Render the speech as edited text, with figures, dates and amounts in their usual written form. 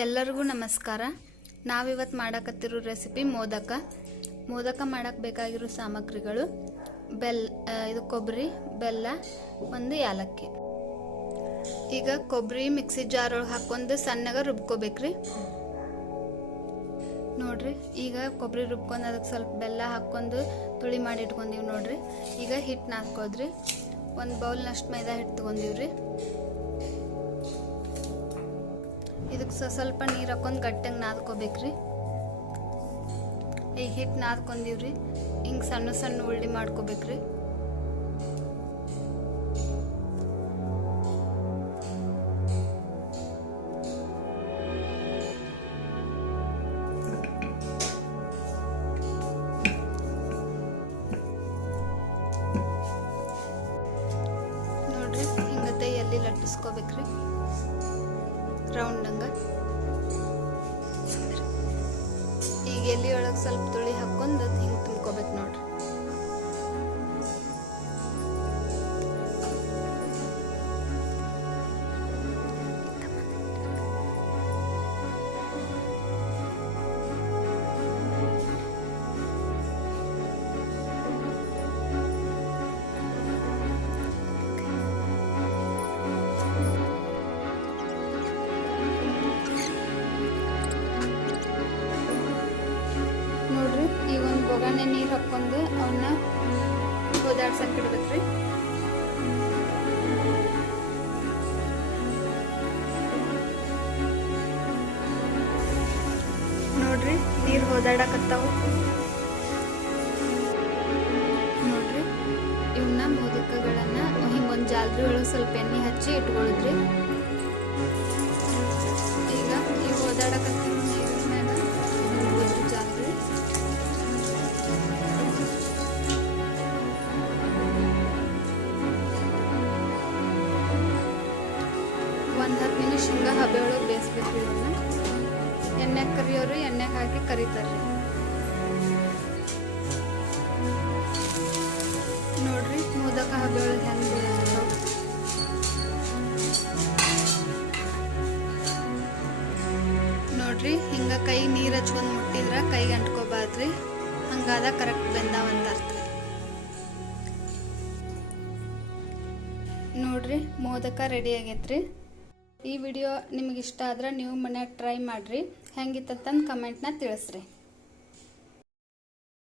ಎಲ್ಲರಿಗೂ ನಮಸ್ಕಾರ. ನಾವಿವತ್ತು ಮಾಡಕತ್ತಿರೋ ರೆಸಿಪಿ ಮೋದಕ ಮಾಡಕ್ಕೆ ಬೇಕಾಗಿರೋ ಸಾಮಗ್ರಿಗಳು ಇದು ಕೊಬ್ಬರಿ, ಬೆಲ್ಲ, ಒಂದು ಯಾಲಕ್ಕಿ. ಈಗ ಕೊಬ್ಬರಿ ಮಿಕ್ಸಿ ಜಾರ್ ಒಳಗೆ ಹಾಕೊಂಡು ಸಣ್ಣಗೆ ರುಬ್ಕೋಬೇಕ್ರಿ. ನೋಡ್ರಿ, ಈಗ ಕೊಬ್ಬರಿ ರುಬ್ಕೊಂಡು ಅದಕ್ಕೆ ಸ್ವಲ್ಪ ಬೆಲ್ಲ ಹಾಕ್ಕೊಂಡು ತುಳಿ ಮಾಡಿ ಇಟ್ಕೊಂಡಿವಿ. ನೋಡ್ರಿ, ಈಗ ಹಿಟ್ಟು ನಾದ್ಕೋದ್ರಿ. ಒಂದು ಬೌಲ್ನಷ್ಟು ಮೈದಾ ಹಿಟ್ಟು ತೊಗೊಂಡಿವ್ರಿ. ಇದಕ್ಕೆ ಸ್ವಲ್ಪ ನೀರು ಹಾಕೊಂಡು ಗಟ್ಟಿಗೆ ನಾದ್ಕೋಬೇಕ್ರಿ. ಈ ಹಿಟ್ಟು ನಾದ್ಕೊಂಡಿವ್ರಿ. ಹಿಂಗೆ ಸಣ್ಣ ಸಣ್ಣ ಉಳ್ಳಿ ಮಾಡ್ಕೋಬೇಕ್ರಿ. ನೋಡ್ರಿ, ಹಿಂಗತ್ತೆ ಎಲ್ಲಿ ಲಟ್ಟಿಸ್ಕೋಬೇಕ್ರಿ ರೌಂಡಂಗ. ಈಗ ಎಲ್ಲಿ ಒಳಗೆ ಸ್ವಲ್ಪ ತುಳಿ ಹಾಕೊಂಡು ಹಿಂಗೆ ತುಂಬ್ಕೋಬೇಕು. ನೋಡ್ರಿ, ಈಗ ಒಂದು ಬೊಗಾನೆ ನೀರು ಹಾಕ್ಕೊಂಡು ಅವನ್ನ ಹೋದಾಡ್ಸಕ್ಕೆ ಇಡ್ಬೇಕ್ರಿ. ನೋಡ್ರಿ, ನೀರು ಹೋದಾಡಕತ್ತಾವು. ನೋಡ್ರಿ, ಇವನ್ನ ಮೋದಕಗಳನ್ನ ಹಿಂಗೊಂದು ಜಾಲರಿ ಒಳಗೆ ಸ್ವಲ್ಪ ಎಣ್ಣೆ ಹಚ್ಚಿ ಇಟ್ಕೊಳ್ಳಿದ್ರಿ. ಈಗ ಇವು ಹೋದಾಡಕತ್ತ ನೀರಿನ ಮ್ಯಾಗ ಜಾಲರಿ ಒಂದು 10 ನಿಮಿಷ ಹಿಂಗೆ ಹಬೆ ಒಳಗೆ ಬೇಯಿಸ್ಬೇಕು. ಇವನ್ನ ಎಣ್ಣೆಗೆ ಕರಿಯೋರು ಎಣ್ಣೆಗೆ ಹಾಕಿ ಕರಿತಾರೆ. ನೋಡ್ರಿ, ಮೋದಕ ಹಬೆ ಒಳಗೆ ಹೆಂಗೆ ಬೇಯಿಸ್ತಾವ. ನೋಡ್ರಿ, ಹಿಂಗೆ ಕೈ ನೀರು ಹಚ್ಕೊಂಡು ಮುಟ್ಟಿದ್ರೆ ಕೈಗೆ ಅಂಟ್ಕೋಬಾರ್ದ್ರಿ. ಹಂಗಾದ ಕರೆಕ್ಟ್ ಬೆಂದಾವಂತ ಅರ್ಥ. ನೋಡ್ರಿ, ಮೋದಕ ರೆಡಿ ಆಗೈತ್ರಿ. ಈ ವಿಡಿಯೋ ನಿಮಗೆ ಇಷ್ಟ ಆದ್ರೆ ನೀವು ಮನ್ಯಾಗ ಟ್ರೈ ಮಾಡಿರಿ. ಹೆಂಗಿತ್ತಂತ ಕಮೆಂಟ್ನ ತಿಳಿಸ್ರಿ.